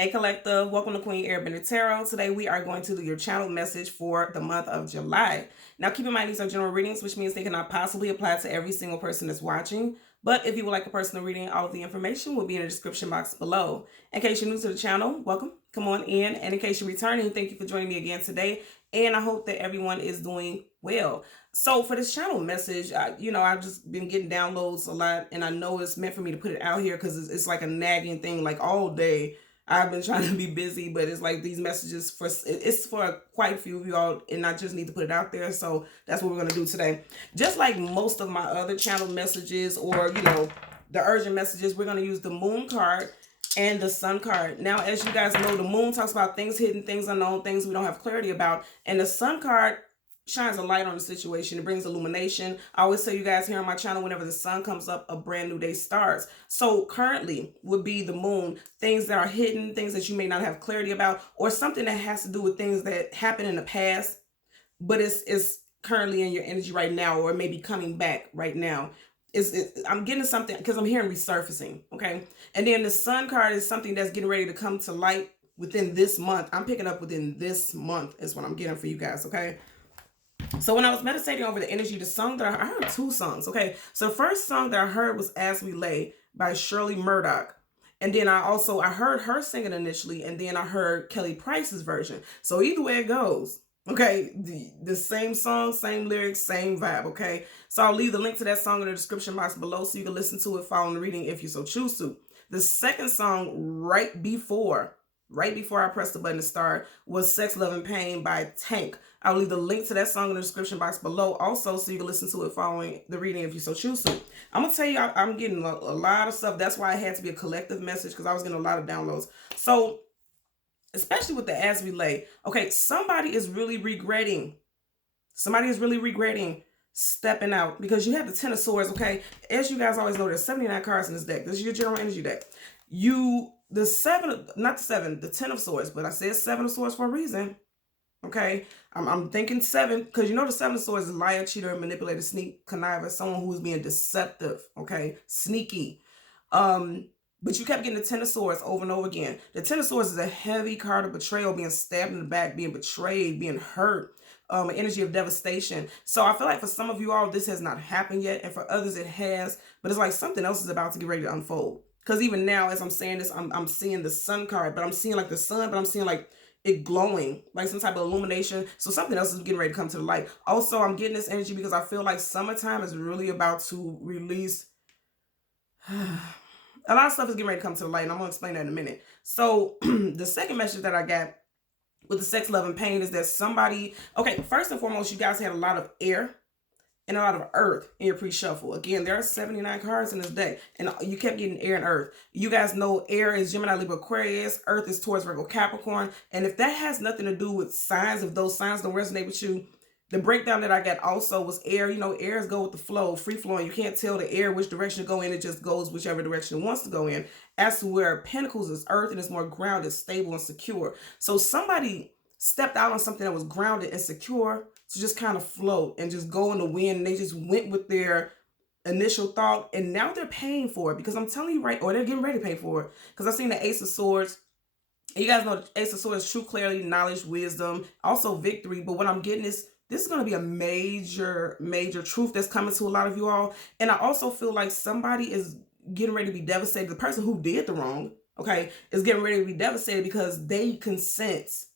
Hey collective, welcome to Queen Airbender Tarot. Today we are going to do your channel message for the month of July. Now keep in mind these are general readings, which means they cannot possibly apply to every single person that's watching. But if you would like a personal reading, all of the information will be in the description box below. In case you're new to the channel, welcome, come on in. And in case you're returning, thank you for joining me again today. And I hope that everyone is doing well. So for this channel message, I've just been getting downloads a lot, and I know it's meant for me to put it out here because it's like a nagging thing, like all day. I've been trying to be busy, but it's like these messages it's for quite a few of y'all, and I just need to put it out there. So that's what we're gonna do today. Just like most of my other channel messages, or the urgent messages, we're gonna use the moon card and the sun card. Now, as you guys know, the moon talks about things hidden, things unknown, things we don't have clarity about, and the sun card shines a light on the situation. It brings illumination. I always tell you guys here on my channel, whenever the sun comes up, a brand new day starts. So currently would be the moon, things that are hidden, things that you may not have clarity about, or something that has to do with things that happened in the past, but it's currently in your energy right now, or maybe coming back right now. I'm getting something because I'm hearing resurfacing, okay? And then the sun card is something that's getting ready to come to light within this month. I'm picking up within this month is what I'm getting for you guys, okay? So when I was meditating over the energy, the song that I heard two songs, okay? So the first song that I heard was As We Lay by Shirley Murdoch. And then I heard her singing initially, and then I heard Kelly Price's version. So either way it goes, okay, the same song, same lyrics, same vibe, okay? So I'll leave the link to that song in the description box below so you can listen to it following the reading if you so choose to. The second song right before I pressed the button to start was Sex, Love, and Pain by Tank. I'll leave the link to that song in the description box below also so you can listen to it following the reading if you so choose to. I'm going to tell you, I'm getting a lot of stuff. That's why it had to be a collective message, because I was getting a lot of downloads. So, especially with the As We Lay, okay, somebody is really regretting stepping out, because you have the Ten of Swords, okay? As you guys always know, there's 79 cards in this deck. This is your general energy deck. The 10 of Swords, but I said 7 of Swords for a reason. Okay, I'm thinking 7, because the 7 of Swords is liar, cheater, manipulator, sneak, conniver, someone who's being deceptive, okay, sneaky. But you kept getting the 10 of Swords over and over again. The 10 of Swords is a heavy card of betrayal, being stabbed in the back, being betrayed, being hurt, an energy of devastation. So I feel like for some of you all, this has not happened yet, and for others it has, but it's like something else is about to get ready to unfold. Because even now, as I'm saying this, I'm seeing the sun card, but I'm seeing like the sun, but I'm seeing like it glowing, like some type of illumination. So something else is getting ready to come to the light. Also, I'm getting this energy because I feel like summertime is really about to release. A lot of stuff is getting ready to come to the light, and I'm going to explain that in a minute. So the second message that I got with the Sex, Love, and Pain is that somebody, okay, first and foremost, you guys had a lot of air and a lot of earth in your pre-shuffle. Again, there are 79 cards in this deck, and you kept getting air and earth. You guys know air is Gemini, Libra, Aquarius. Earth is Taurus, Virgo, Capricorn. And if that has nothing to do with signs, if those signs don't resonate with you, the breakdown that I got also was air. Airs go with the flow, free flowing. You can't tell the air which direction to go in. It just goes whichever direction it wants to go in. As to where Pentacles is earth, and it's more grounded, stable, and secure. So somebody stepped out on something that was grounded and secure to just kind of float and just go in the wind. And they just went with their initial thought, and now they're paying for it, because I'm telling you or they're getting ready to pay for it. Because I've seen the Ace of Swords. You guys know the Ace of Swords, true clarity, knowledge, wisdom, also victory. But what I'm getting is this is going to be a major, major truth that's coming to a lot of you all. And I also feel like somebody is getting ready to be devastated. The person who did the wrong, okay, is getting ready to be devastated because they can sense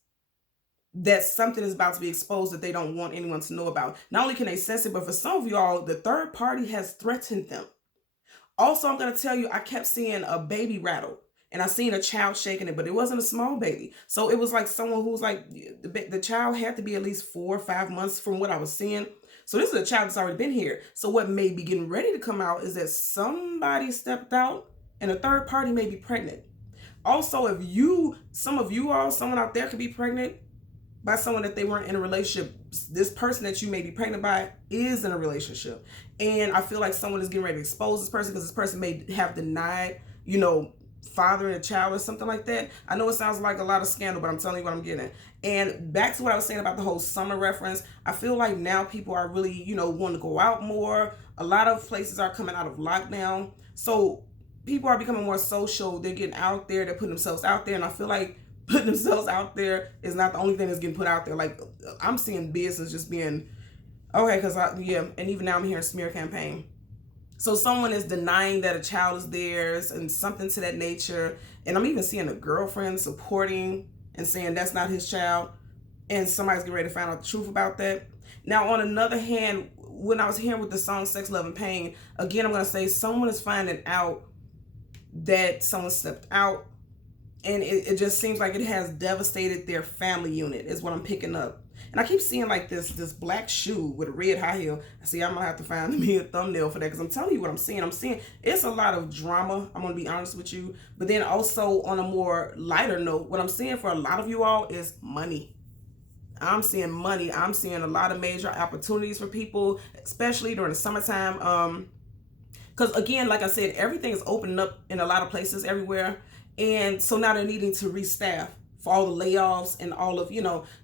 that something is about to be exposed that they don't want anyone to know about. Not only can they sense it, but for some of y'all, the third party has threatened them. Also, I'm going to tell you, I kept seeing a baby rattle, and I seen a child shaking it, but it wasn't a small baby. So it was like someone who's like, the child had to be at least 4 or 5 months from what I was seeing. So this is a child that's already been here. So what may be getting ready to come out is that somebody stepped out, and a third party may be pregnant. Also, if someone out there could be pregnant by someone that they weren't in a relationship, this person that you may be pregnant by is in a relationship. And I feel like someone is getting ready to expose this person, because this person may have denied, fathering a child or something like that. I know it sounds like a lot of scandal, but I'm telling you what I'm getting. And back to what I was saying about the whole summer reference, I feel like now people are really, wanting to go out more. A lot of places are coming out of lockdown. So people are becoming more social. They're getting out there. They're putting themselves out there. And I feel like putting themselves out there is not the only thing that's getting put out there. Like, I'm seeing business just being, okay, because, yeah, and even now I'm hearing smear campaign. So someone is denying that a child is theirs and something to that nature. And I'm even seeing a girlfriend supporting and saying that's not his child. And somebody's getting ready to find out the truth about that. Now, on another hand, when I was hearing with the song Sex, Love, and Pain, again, I'm going to say someone is finding out that someone stepped out. And it just seems like it has devastated their family unit is what I'm picking up. And I keep seeing like this black shoe with a red high heel. I see I'm going to have to find me a thumbnail for that because I'm telling you what I'm seeing. I'm seeing it's a lot of drama. I'm going to be honest with you. But then also on a more lighter note, what I'm seeing for a lot of you all is money. I'm seeing money. I'm seeing a lot of major opportunities for people, especially during the summertime. Because again, like I said, everything is opening up in a lot of places everywhere. And so now they're needing to restaff for all the layoffs and all of,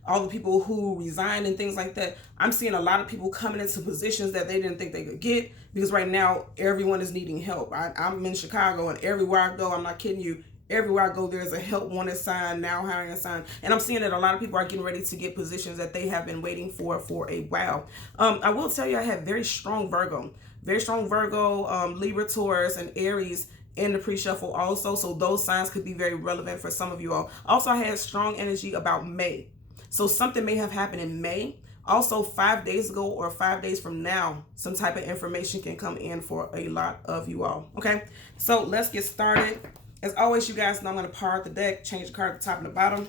all the people who resign and things like that. I'm seeing a lot of people coming into positions that they didn't think they could get because right now everyone is needing help. I'm in Chicago and everywhere I go, I'm not kidding you, everywhere I go, there's a help wanted sign, now hiring a sign. And I'm seeing that a lot of people are getting ready to get positions that they have been waiting for a while. I will tell you, I have very strong Virgo, Libra, Taurus, and Aries in the pre-shuffle also. So those signs could be very relevant for some of you all. Also, I had strong energy about May. So something may have happened in May. Also, 5 days ago or 5 days from now, some type of information can come in for a lot of you all. Okay, so let's get started. As always, you guys know I'm going to par the deck, change the card at the top and the bottom.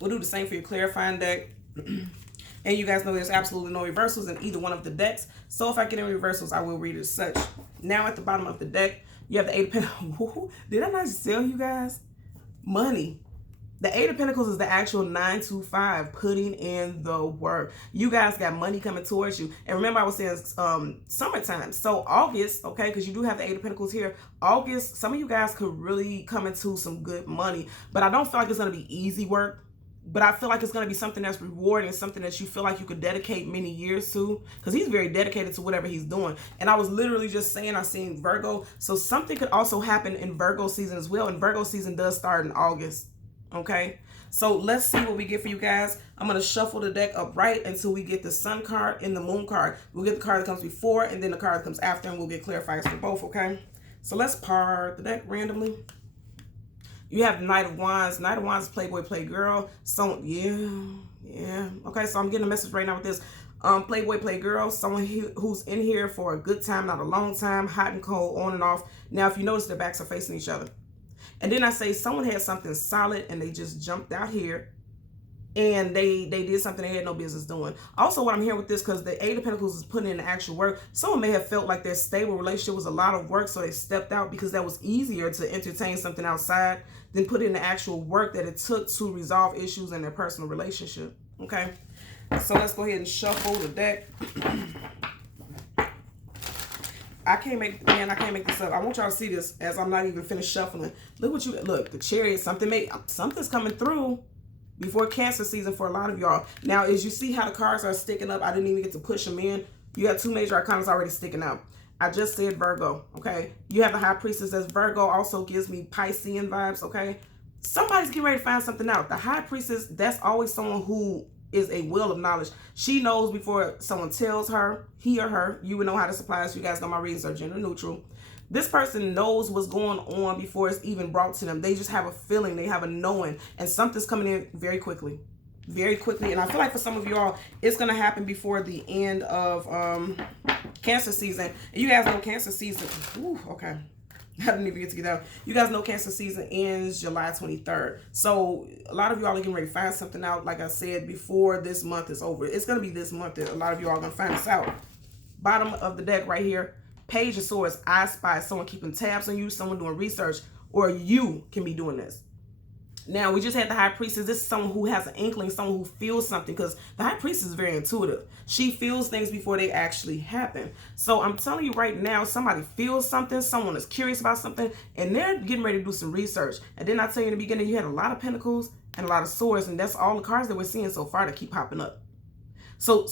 We'll do the same for your clarifying deck. And you guys know there's absolutely no reversals in either one of the decks. So if I get any reversals, I will read it as such. Now at the bottom of the deck, you have the Eight of Pentacles. Did I not just tell you guys? Money. The Eight of Pentacles is the actual 9 to 5, putting in the work. You guys got money coming towards you. And remember I was saying summertime. So August, okay, because you do have the Eight of Pentacles here. August, some of you guys could really come into some good money. But I don't feel like it's going to be easy work. But I feel like it's going to be something that's rewarding, something that you feel like you could dedicate many years to. Because he's very dedicated to whatever he's doing. And I was literally just saying I seen Virgo. So something could also happen in Virgo season as well. And Virgo season does start in August. Okay, so let's see what we get for you guys. I'm going to shuffle the deck upright until we get the Sun card and the Moon card. We'll get the card that comes before and then the card that comes after, and we'll get clarifiers for both, okay? So let's par the deck randomly. You have the Knight of Wands. Knight of Wands is Playboy, Playgirl. So, yeah. Okay, so I'm getting a message right now with this. Playboy, Playgirl, someone who's in here for a good time, not a long time, hot and cold, on and off. Now, if you notice, their backs are facing each other. And then I say someone had something solid and they just jumped out here and they did something they had no business doing. Also, what I'm hearing with this, because the Eight of Pentacles is putting in the actual work, someone may have felt like their stable relationship was a lot of work, so they stepped out because that was easier to entertain something outside than put in the actual work that it took to resolve issues in their personal relationship. Okay, so let's go ahead and shuffle the deck. I can't make this up. I want y'all to see this as I'm not even finished shuffling. Look, the Chariot, something's coming through before Cancer season for a lot of y'all. Now, as you see how the cards are sticking up, I didn't even get to push them in. You got two major arcanas already sticking out. I just said Virgo, okay? You have the High Priestess as Virgo, also gives me Piscean vibes, okay? Somebody's getting ready to find something out. The High Priestess, that's always someone who is a well of knowledge. She knows before someone tells her, he or her. You would know how to supply us. You guys know my readings are gender neutral. This person knows what's going on before it's even brought to them. They just have a feeling. They have a knowing. And something's coming in very quickly. Very quickly. And I feel like for some of y'all, it's going to happen before the end of Cancer season. And you guys know Cancer season. Ooh, okay. I didn't even get to get out. You guys know Cancer season ends July 23rd. So a lot of y'all are getting ready to find something out, like I said, before this month is over. It's going to be this month that a lot of y'all are going to find this out. Bottom of the deck right here. Page of Swords, I Spy. Someone keeping tabs on you, someone doing research, or you can be doing this. Now, we just had the High Priestess. This is someone who has an inkling, someone who feels something, because the High Priestess is very intuitive. She feels things before they actually happen. So I'm telling you right now, somebody feels something, someone is curious about something, and they're getting ready to do some research. And then I tell you in the beginning, you had a lot of Pentacles and a lot of Swords, and that's all the cards that we're seeing so far that keep popping up. So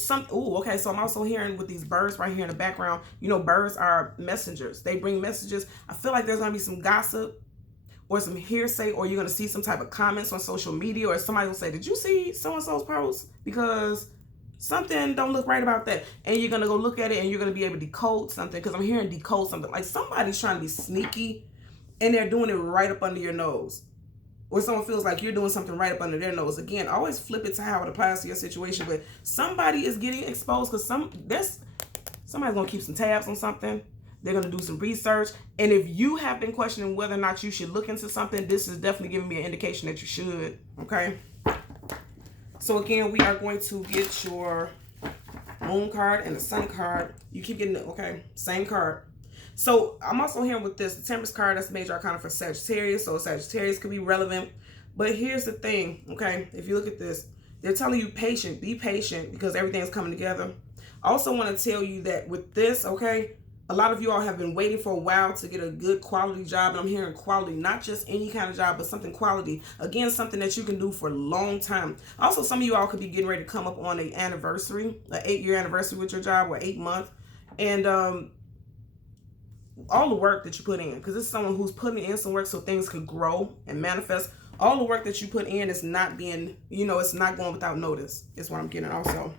okay, so I'm also hearing with these birds right here in the background, you know, birds are messengers. They bring messages. I feel like there's going to be some gossip or some hearsay, or you're going to see some type of comments on social media, or somebody will say, did you see so-and-so's post? Because something don't look right about that. And you're going to go look at it and you're going to be able to decode something, because I'm hearing decode something. Like somebody's trying to be sneaky and they're doing it right up under your nose. Or someone feels like you're doing something right up under their nose. Again, always flip it to how it applies to your situation. But somebody is getting exposed because somebody's going to keep some tabs on something. They're going to do some research. And if you have been questioning whether or not you should look into something, this is definitely giving me an indication that you should. Okay. So again, we are going to get your moon card and the sun card. You keep getting it. Okay. Same card. So I'm also hearing with this, the Temperance card, that's major arcana for Sagittarius. So Sagittarius could be relevant. But here's the thing, okay? If you look at this, they're telling you be patient because everything's coming together. I also want to tell you that with this, okay, a lot of you all have been waiting for a while to get a good quality job. And I'm hearing quality, not just any kind of job, but something quality. Again, something that you can do for a long time. Also, some of you all could be getting ready to come up on an anniversary, an 8-year anniversary with your job, or 8 month. And all the work that you put in, because it's someone who's putting in some work so things could grow and manifest. All the work that you put in is not being, you know, it's not going without notice, is what I'm getting also.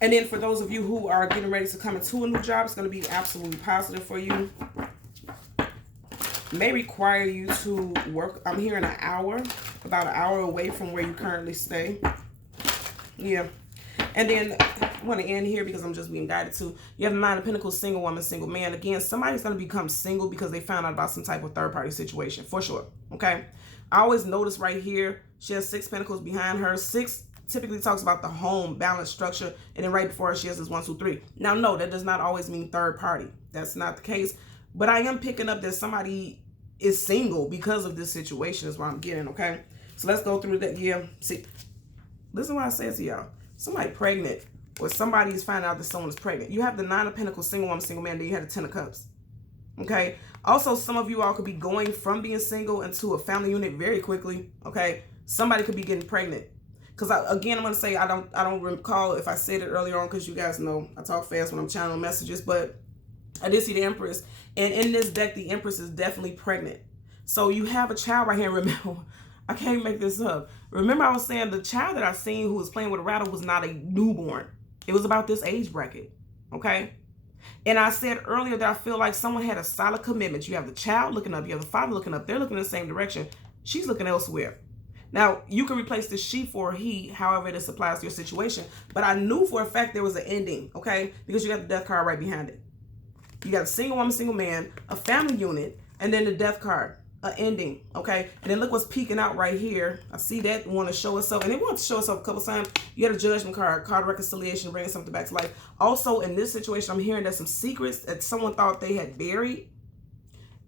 And then for those of you who are getting ready to come into a new job, it's going to be absolutely positive for you. May require you to work, I'm hearing an hour, about an hour away from where you currently stay. Yeah. And then I want to end here because I'm just being guided to. You have the Nine of Pentacles, single woman, single man. Again, somebody's going to become single because they found out about some type of third party situation, for sure. Okay. I always notice right here, she has 6 pentacles behind her. 6 typically talks about the home, balance, structure. And then right before her, she has this 1, 2, 3. Now, no, that does not always mean third party. That's not the case. But I am picking up that somebody is single because of this situation is what I'm getting. Okay. So let's go through that. Yeah. See, listen to what I said to y'all. Somebody pregnant, or somebody's finding out that someone is pregnant. You have the 9 of Pentacles, single woman, single man, then you have the 10 of Cups. Okay. Also, some of you all could be going from being single into a family unit very quickly. Okay. Somebody could be getting pregnant. Because again, I'm going to say, I don't recall if I said it earlier on, because you guys know I talk fast when I'm channeling messages, but I did see the Empress. And in this deck, the Empress is definitely pregnant. So you have a child right here. Remember, I can't make this up. Remember, I was saying the child that I seen who was playing with a rattle was not a newborn. It was about this age bracket. Okay. And I said earlier that I feel like someone had a solid commitment. You have the child looking up. You have the father looking up. They're looking in the same direction. She's looking elsewhere. Now, you can replace the she for a he, however this applies to your situation. But I knew for a fact there was an ending. Okay. Because you got the death card right behind it. You got a single woman, single man, a family unit, and then the death card. An ending, okay? And then look what's peeking out right here. I see that want to show itself, and it wants to show itself a couple times. You got a judgment card, card of reconciliation, bringing something back to life. Also, in this situation, I'm hearing that some secrets that someone thought they had buried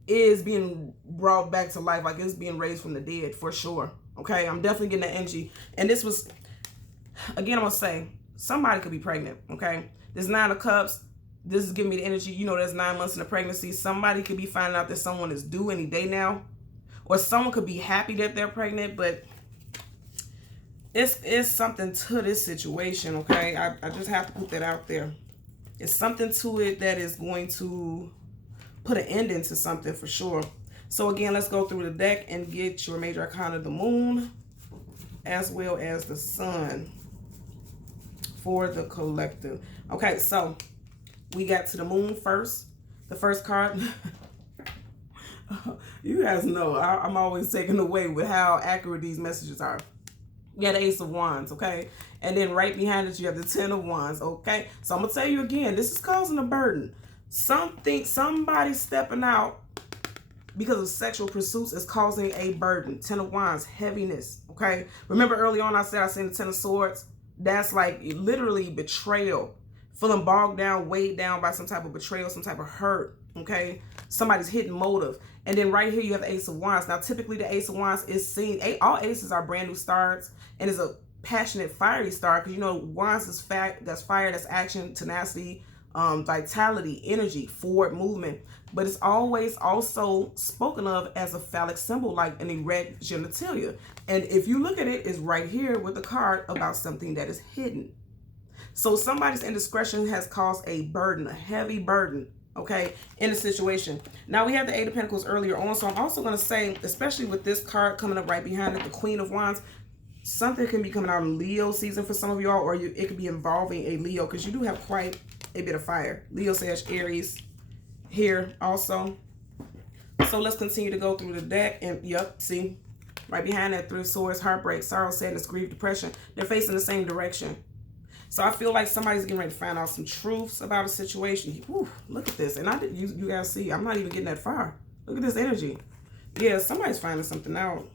is being brought back to life, like it's being raised from the dead, for sure. Okay, I'm definitely getting that energy. And this was, again, I'm going to say, somebody could be pregnant, okay? This 9 of Cups, this is giving me the energy. You know, there's 9 months in a pregnancy. Somebody could be finding out that someone is due any day now. Or someone could be happy that they're pregnant. But it's something to this situation, okay? I just have to put that out there. It's something to it that is going to put an end into something for sure. So again, let's go through the deck and get your major arcana of the moon as well as the sun for the collective. Okay, so we got to the moon first. The first card. You guys know I'm always taken away with how accurate these messages are. You got the Ace of Wands, okay? And then right behind it, you have the 10 of Wands, okay? So I'm going to tell you again, this is causing a burden. Somebody stepping out because of sexual pursuits is causing a burden. 10 of Wands, heaviness, okay? Remember early on I said I seen the 10 of Swords? That's like literally betrayal. Feeling bogged down, weighed down by some type of betrayal, some type of hurt, okay? Somebody's hidden motive. And then right here you have the Ace of Wands. Now, typically the Ace of Wands is seen, all aces are brand new starts and is a passionate, fiery star because, you know, Wands is that's fire, that's action, tenacity, vitality, energy, forward movement. But it's always also spoken of as a phallic symbol, like an erect genitalia. And if you look at it, it's right here with a card about something that is hidden. So somebody's indiscretion has caused a burden, a heavy burden, okay, in the situation. Now we have the Eight of Pentacles earlier on, so I'm also going to say, especially with this card coming up right behind it, the Queen of Wands, something can be coming out in Leo season for some of y'all, or it could be involving a Leo, because you do have quite a bit of fire. Leo, Sag, Aries here also. So let's continue to go through the deck. And yep, see, right behind that, Three of Swords, heartbreak, sorrow, sadness, grief, depression. They're facing the same direction. So I feel like somebody's getting ready to find out some truths about a situation. Whew, look at this. And you guys see, I'm not even getting that far. Look at this energy. Yeah, somebody's finding something out.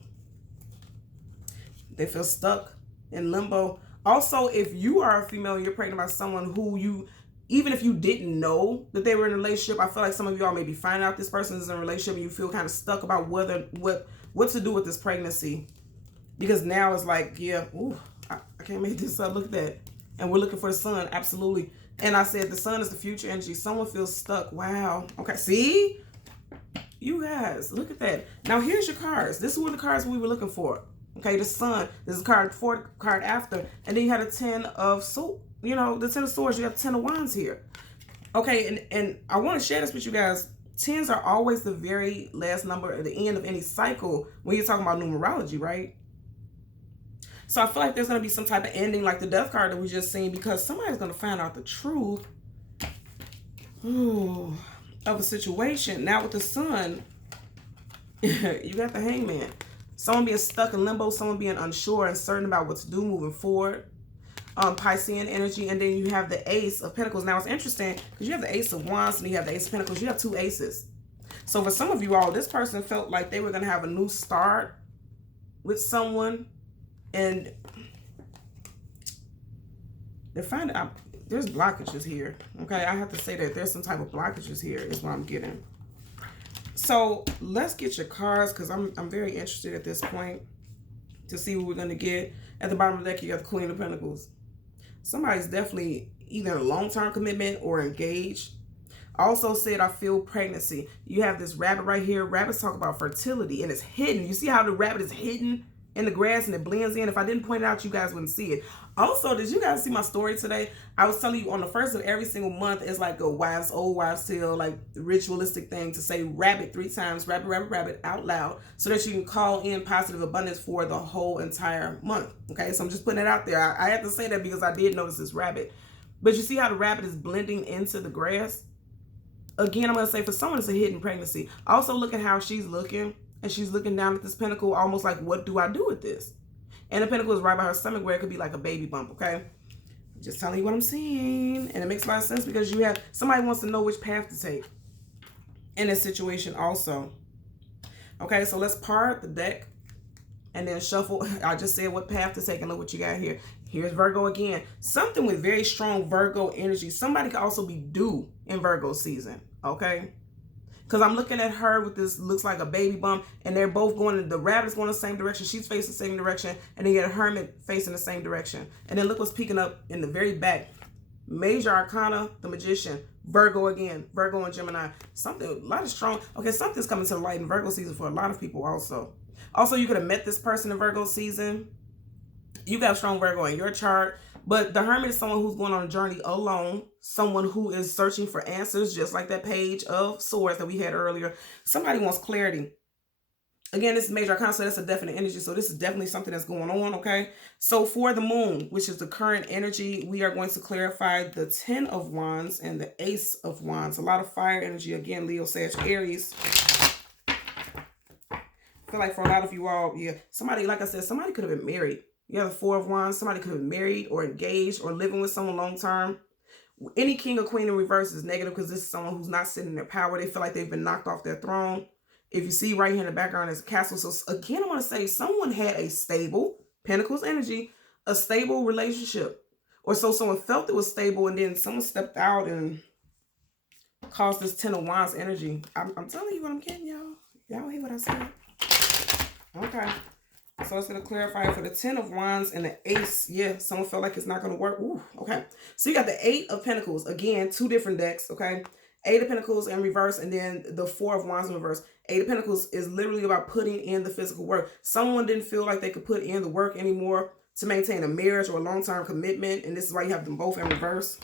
They feel stuck in limbo. Also, if you are a female and you're pregnant by someone who even if you didn't know that they were in a relationship, I feel like some of y'all may be finding out this person is in a relationship and you feel kind of stuck about what to do with this pregnancy. Because now it's like, yeah, ooh, I can't make this up. Look at that. And we're looking for the sun, absolutely. And I said the sun is the future energy. Someone feels stuck. Wow. Okay, see? You guys, look at that. Now here's your cards. This is one of the cards we were looking for. Okay, the sun. This is card 4, card after. And then you had a 10 of swords. You know, the 10 of swords. You have 10 of wands here. Okay, and I want to share this with you guys. 10s are always the very last number at the end of any cycle when you're talking about numerology, right? So I feel like there's going to be some type of ending like the death card that we just seen, because somebody's going to find out the truth of a situation. Now with the sun, you got the Hangman. Someone being stuck in limbo, someone being unsure and certain about what to do moving forward. Piscean energy, and then you have the Ace of Pentacles. Now it's interesting because you have the Ace of Wands and you have the Ace of Pentacles. You have 2 aces. So for some of you all, this person felt like they were going to have a new start with someone, and they're finding out there's blockages here. Okay, I have to say that there's some type of blockages here is what I'm getting. So let's get your cards, because I'm very interested at this point to see what we're going to get. At the bottom of the deck, you got the Queen of Pentacles. Somebody's definitely either in a long-term commitment or engaged. Also said, I feel pregnancy. You have this rabbit right here. Rabbits talk about fertility, and it's hidden. You see how the rabbit is hidden in the grass and it blends in? If I didn't point it out, you guys wouldn't see it. Also, did you guys see my story today? I was telling you on the first of every single month is like a old wives tale, like ritualistic thing to say rabbit 3 times, rabbit, rabbit, rabbit out loud, so that you can call in positive abundance for the whole entire month. Okay, so I'm just putting it out there. I had to say that because I did notice this rabbit. But you see how the rabbit is blending into the grass? Again, I'm going to say for someone, it's a hidden pregnancy. Also, look at how she's looking. And she's looking down at this pentacle almost like, what do I do with this? And the pentacle is right by her stomach where it could be like a baby bump, okay? Just telling you what I'm seeing. And it makes a lot of sense because you have, somebody wants to know which path to take in this situation also. Okay, so let's part the deck and then shuffle. I just said what path to take and look what you got here. Here's Virgo again. Something with very strong Virgo energy. Somebody could also be due in Virgo season, okay? Because I'm looking at her with this, looks like a baby bump, and they're both going, the rabbit's going the same direction, she's facing the same direction, and then you get a hermit facing the same direction. And then look what's peeking up in the very back. Major Arcana, the Magician, Virgo again, Virgo and Gemini. Something, a lot of strong, okay, something's coming to the light in Virgo season for a lot of people also. Also, you could have met this person in Virgo season. You got strong Virgo in your chart. But the Hermit is someone who's going on a journey alone. Someone who is searching for answers, just like that Page of Swords that we had earlier. Somebody wants clarity. Again, this is Major Arcana, so that's a definite energy. So this is definitely something that's going on, okay? So for the Moon, which is the current energy, we are going to clarify the 10 of Wands and the Ace of Wands. A lot of fire energy. Again, Leo, Sag, Aries. I feel like for a lot of you all, yeah, somebody, like I said, somebody could have been married. You have the 4 of Wands. Somebody could have been married or engaged or living with someone long term. Any king or queen in reverse is negative because this is someone who's not sitting in their power. They feel like they've been knocked off their throne. If you see right here in the background is a castle. So again, I want to say someone had a stable, Pentacles energy, a stable relationship. Or so someone felt it was stable and then someone stepped out and caused this 10 of Wands energy. I'm telling you what I'm getting, y'all. Y'all hear what I said? Okay. So it's going to clarify for the 10 of Wands and the Ace. Yeah, someone felt like it's not going to work. Ooh, okay. So you got the 8 of Pentacles. Again, 2 different decks, okay? 8 of Pentacles in reverse and then the 4 of Wands in reverse. 8 of Pentacles is literally about putting in the physical work. Someone didn't feel like they could put in the work anymore to maintain a marriage or a long-term commitment. And this is why you have them both in reverse.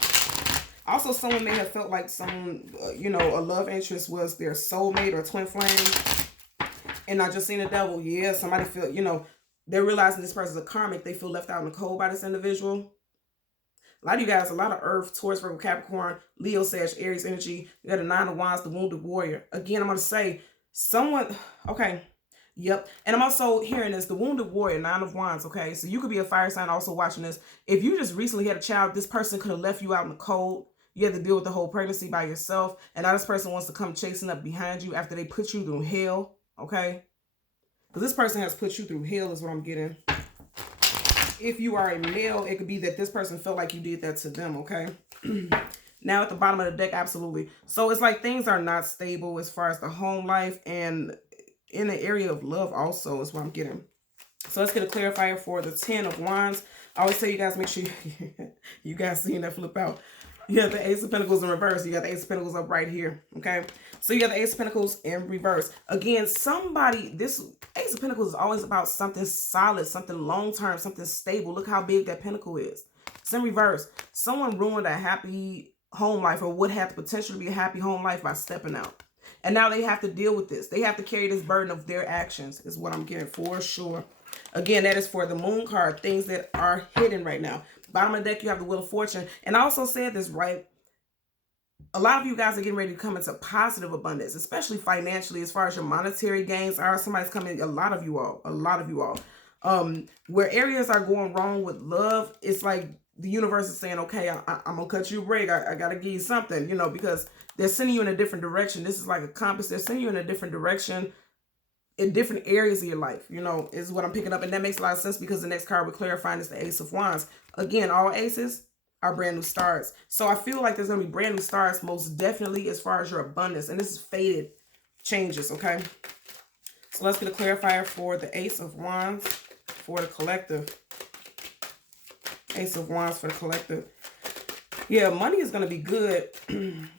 Also, someone may have felt like someone, you know, a love interest was their soulmate or twin flame. And I just seen the devil. Yeah, somebody feel, you know, they're realizing this person's a karmic. They feel left out in the cold by this individual. A lot of you guys, a lot of Earth, Taurus, Virgo, Capricorn, Leo, Sag, Aries energy. You got the Nine of Wands, the Wounded Warrior. Again, I'm going to say someone, okay, yep. And I'm also hearing this, the Wounded Warrior, Nine of Wands, okay? So you could be a fire sign also watching this. If you just recently had a child, this person could have left you out in the cold. You had to deal with the whole pregnancy by yourself. And now this person wants to come chasing up behind you after they put you through hell, okay? Because this person has put you through hell is what I'm getting. If you are a male, it could be that this person felt like you did that to them, okay? Now at the bottom of the deck, absolutely. So it's like things are not stable as far as the home life and in the area of love also is what I'm getting. So let's get a clarifier for the 10 of Wands. I always tell you guys, make sure you guys seen that flip out. You have the Ace of Pentacles in reverse. You got the Ace of Pentacles up right here, okay? So you got the Ace of Pentacles in reverse. Again, somebody, this Ace of Pentacles is always about something solid, something long-term, something stable. Look how big that pentacle is. It's in reverse. Someone ruined a happy home life or would have the potential to be a happy home life by stepping out. And now they have to deal with this. They have to carry this burden of their actions is what I'm getting for sure. Again, that is for the Moon card, things that are hidden right now. Bottom of the deck, you have the Wheel of Fortune. And I also said this, right? A lot of you guys are getting ready to come into positive abundance, especially financially, as far as your monetary gains are. Somebody's coming, a lot of you all. Where areas are going wrong with love, it's like the universe is saying, okay, I'm going to cut you a break. I got to give you something, you know, because they're sending you in a different direction. This is like a compass. They're sending you in a different direction in different areas of your life, you know, is what I'm picking up. And that makes a lot of sense because the next card we're clarifying is the Ace of Wands. Again, all aces are brand new starts. So I feel like there's going to be brand new starts, most definitely as far as your abundance. And this is faded changes, okay? So let's get a clarifier for the Ace of Wands for the collective. Ace of Wands for the collective. Yeah, money is going to be good.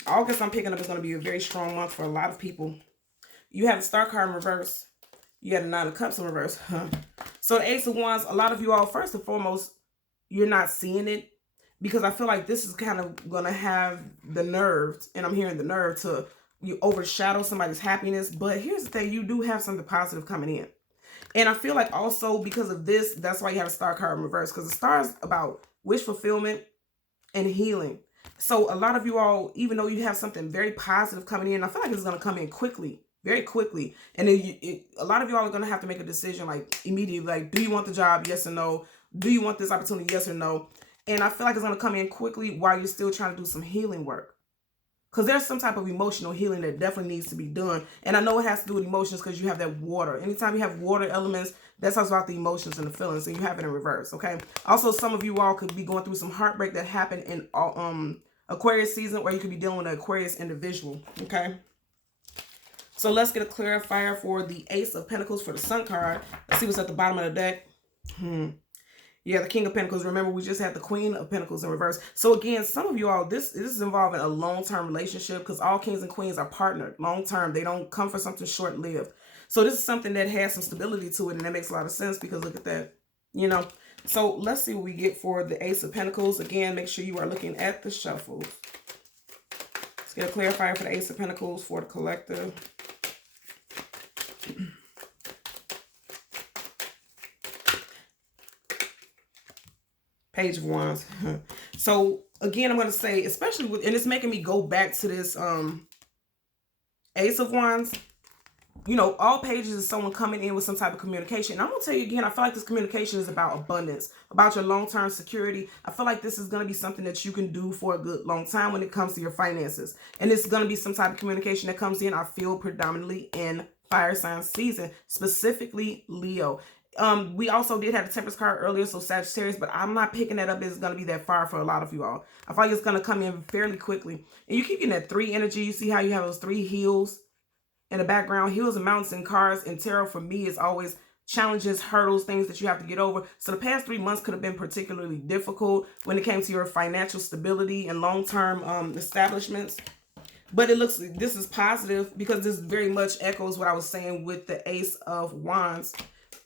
August, I'm picking up, is going to be a very strong month for a lot of people. You have the Star card in reverse. You got the Nine of Cups in reverse. So the Ace of Wands, a lot of you all, first and foremost, you're not seeing it. Because I feel like this is kind of going to have the nerve, and I'm hearing the nerve to you overshadow somebody's happiness. But here's the thing, you do have something positive coming in. And I feel like also because of this, that's why you have a Star card in reverse. Because the Star is about wish fulfillment and healing. So a lot of you all, even though you have something very positive coming in, I feel like it's going to come in quickly. Very quickly. And then a lot of y'all are going to have to make a decision like immediately. Like, do you want the job? Yes or no? Do you want this opportunity? Yes or no? And I feel like it's going to come in quickly while you're still trying to do some healing work. Because there's some type of emotional healing that definitely needs to be done. And I know it has to do with emotions because you have that water. Anytime you have water elements, that talks about the emotions and the feelings. And you have it in reverse, okay? Also, some of you all could be going through some heartbreak that happened in Aquarius season, or you could be dealing with an Aquarius individual, okay? So let's get a clarifier for the Ace of Pentacles for the Sun card. Let's see what's at the bottom of the deck. Yeah, the King of Pentacles. Remember, we just had the Queen of Pentacles in reverse. So again, some of you all, this is involving a long-term relationship because all kings and queens are partnered long-term. They don't come for something short-lived. So this is something that has some stability to it, and that makes a lot of sense because look at that, you know. So let's see what we get for the Ace of Pentacles. Again, make sure you are looking at the shuffle. Let's get a clarifier for the Ace of Pentacles for the collective. Page of Wands. So again, I'm going to say, especially with, and it's making me go back to this Ace of Wands. You know, all pages is someone coming in with some type of communication. And I'm going to tell you again, I feel like this communication is about abundance, about your long-term security. I feel like this is going to be something that you can do for a good long time when it comes to your finances. And it's going to be some type of communication that comes in, I feel, predominantly in fire sign season, specifically Leo. We also did have the Temperance card earlier, so Sagittarius, but I'm not picking that up. It's going to be that far for a lot of you all. I feel like it's going to come in fairly quickly. And you keep getting that 3 energy. You see how you have those 3 heels in the background. Heels and mountains and cars and tarot for me is always challenges, hurdles, things that you have to get over. So the past 3 months could have been particularly difficult when it came to your financial stability and long-term establishments. But it looks, this is positive because this very much echoes what I was saying with the Ace of Wands.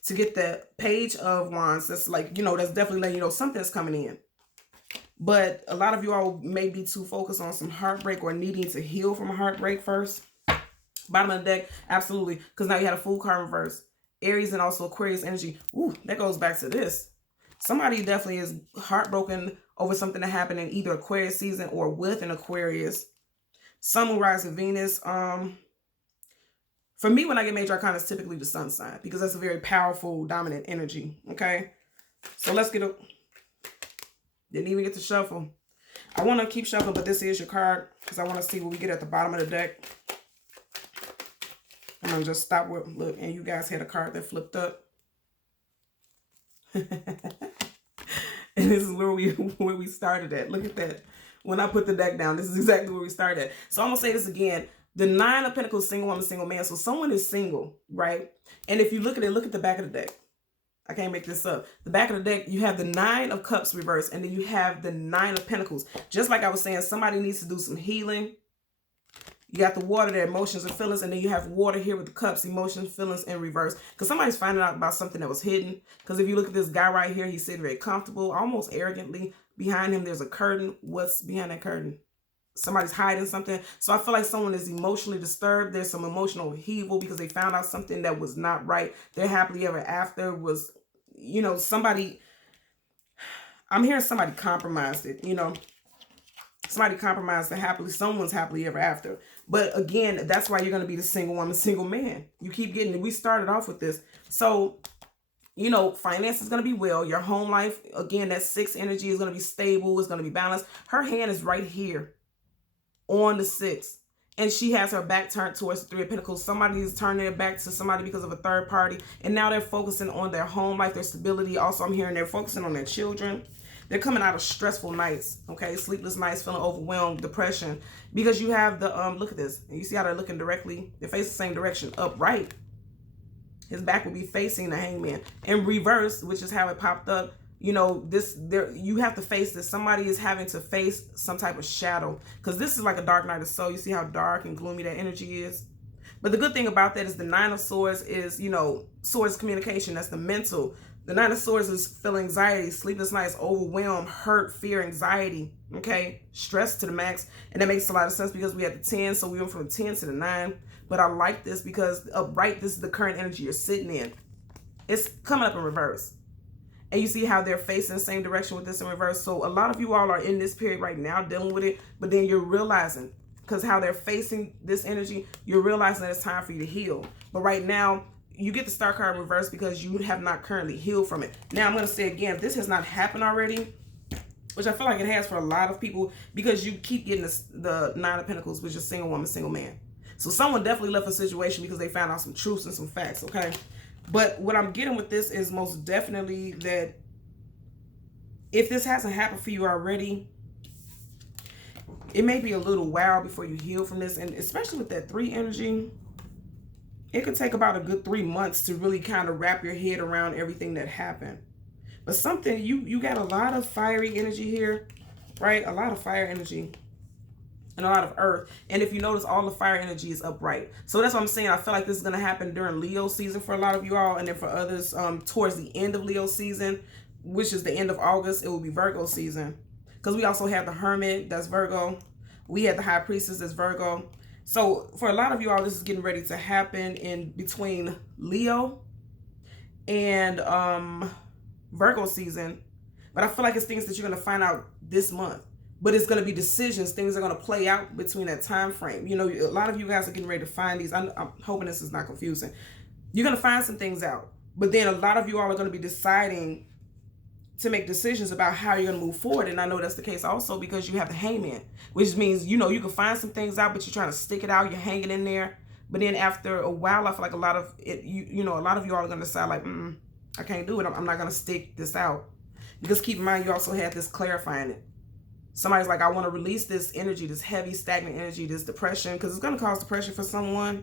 to get the Page of Wands. That's like, you know, that's definitely letting you know something's coming in. But a lot of you all may be too focused on some heartbreak or needing to heal from a heartbreak first. Bottom of the deck, absolutely. Because now you had a Fool card reverse. Aries and also Aquarius energy. Ooh, that goes back to this. Somebody definitely is heartbroken over something that happened in either Aquarius season or with an Aquarius. Sun, Moon, Rising, Venus. For me, when I get major arcana, it's typically the sun sign because that's a very powerful, dominant energy. Okay, so let's get a... Didn't even get to shuffle. I want to keep shuffling, but this is your card because I want to see what we get at the bottom of the deck. I'm going to just stop with, look, and you guys had a card that flipped up. And this is where we started at. Look at that. When I put the deck down, this is exactly where we started at. So I'm going to say this again. The Nine of Pentacles, single woman, single man. So someone is single, right? And if you look at it, look at the back of the deck. I can't make this up. The back of the deck, you have the Nine of Cups reversed, and then you have the Nine of Pentacles. Just like I was saying, somebody needs to do some healing. You got the water there, emotions and feelings, and then you have water here with the cups, emotions, feelings, in reverse. Because somebody's finding out about something that was hidden. Because if you look at this guy right here, he's sitting very comfortable, almost arrogantly. Behind him, there's a curtain. What's behind that curtain? Somebody's hiding something. So I feel like someone is emotionally disturbed. There's some emotional upheaval because they found out something that was not right. Their happily ever after was, you know, somebody, I'm hearing somebody compromised it, you know. Somebody compromised the happily, someone's happily ever after. But again, that's why you're going to be the single woman, single man. You keep getting it. We started off with this. So, you know, finance is going to be well. Your home life, again, that 6 energy is going to be stable. It's going to be balanced. Her hand is right here on the 6. And she has her back turned towards the 3 of Pentacles. Somebody is turning their back to somebody because of a third party. And now they're focusing on their home life, their stability. Also, I'm hearing they're focusing on their children. They're coming out of stressful nights, okay? Sleepless nights, feeling overwhelmed, depression. Because you have the, look at this. You see how they're looking directly? They face the same direction, upright. His back will be facing the Hangman. In reverse, which is how it popped up, you know, you have to face this. Somebody is having to face some type of shadow. Because this is like a dark night of soul. You see how dark and gloomy that energy is? But the good thing about that is the 9 of Swords is, you know, swords communication. That's the mental. The 9 of Swords is feel anxiety, sleepless nights, overwhelm, hurt, fear, anxiety, okay? Stress to the max. And that makes a lot of sense because we had the 10, so we went from the 10 to the 9. But I like this because upright, this is the current energy you're sitting in. It's coming up in reverse. And you see how they're facing the same direction with this in reverse. So a lot of you all are in this period right now dealing with it, but then you're realizing, because how they're facing this energy, you're realizing that it's time for you to heal. But right now, you get the Star card reversed because you have not currently healed from it. Now, I'm going to say again, if this has not happened already, which I feel like it has for a lot of people, because you keep getting the 9 of Pentacles, which is single woman, single man. So someone definitely left a situation because they found out some truths and some facts, okay? But what I'm getting with this is most definitely that if this hasn't happened for you already, it may be a little while before you heal from this. And especially with that 3 energy, it could take about a good 3 months to really kind of wrap your head around everything that happened. But something, you got a lot of fiery energy here, right? A lot of fire energy and a lot of earth. And if you notice, all the fire energy is upright. So that's what I'm saying. I feel like this is going to happen during Leo season for a lot of you all. And then for others, towards the end of Leo season, which is the end of August, it will be Virgo season. Because we also have the Hermit, that's Virgo. We had the High Priestess, that's Virgo. So for a lot of you all, this is getting ready to happen in between Leo and Virgo season. But I feel like it's things that you're going to find out this month. But it's going to be decisions. Things are going to play out between that time frame. You know, a lot of you guys are getting ready to find these. I'm hoping this is not confusing. You're going to find some things out. But then a lot of you all are going to be deciding to make decisions about how you're going to move forward. And I know that's the case also because you have the Hangman, which means, you know, you can find some things out, but you're trying to stick it out. You're hanging in there. But then after a while, I feel like a lot of it, you know, a lot of you all are going to decide like, I can't do it. I'm not going to stick this out. Because keep in mind, you also had this clarifying it. Somebody's like, I want to release this energy, this heavy, stagnant energy, this depression, because it's going to cause depression for someone.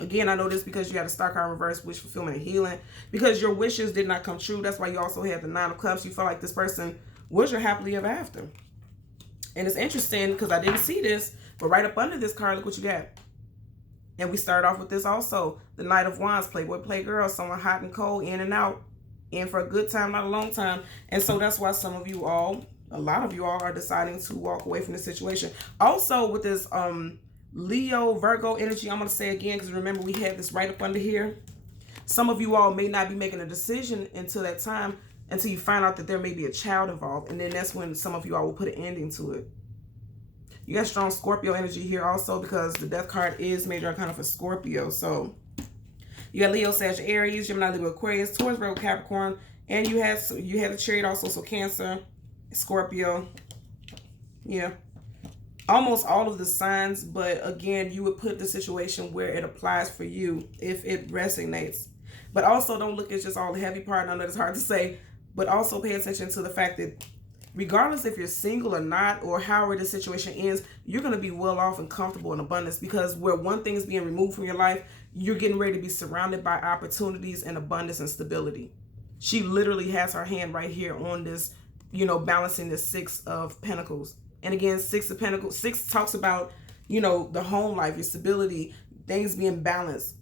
Again, I know this because you had a Star card reverse, wish fulfillment and healing. Because your wishes did not come true. That's why you also had the 9 of Cups. You felt like this person was your happily ever after. And it's interesting because I didn't see this, but right up under this card, look what you got. And we start off with this also. The Knight of Wands, Playboy, Playgirl, someone hot and cold, in and out, in for a good time, not a long time. And so that's why some of you all, a lot of you all, are deciding to walk away from the situation. Also with this Leo, Virgo energy, I'm going to say again, because remember we had this right up under here. Some of you all may not be making a decision until that time, until you find out that there may be a child involved. And then that's when some of you all will put an ending to it. You got strong Scorpio energy here also, because the Death card is major arcana for Scorpio. So you got Leo, Sag, Aries, Gemini, Libra, Aquarius, Taurus, Virgo, Capricorn, and you had the Chariot also, so Cancer, Scorpio. Yeah, almost all of the signs, but again, you would put the situation where it applies for you if it resonates. But also don't look at just all the heavy part. I know it's hard to say, but also pay attention to the fact that regardless if you're single or not, or however the situation ends, you're going to be well off and comfortable in abundance, because where one thing is being removed from your life, you're getting ready to be surrounded by opportunities and abundance and stability. She literally has her hand right here on this, you know, balancing the Six of Pentacles. And again, Six of Pentacles, 6 talks about, you know, the home life, your stability, things being balanced.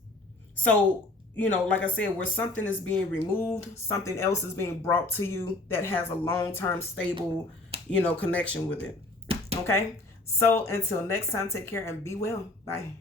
So, you know, like I said, where something is being removed, something else is being brought to you that has a long-term, stable, you know, connection with it. Okay? So until next time, take care and be well. Bye.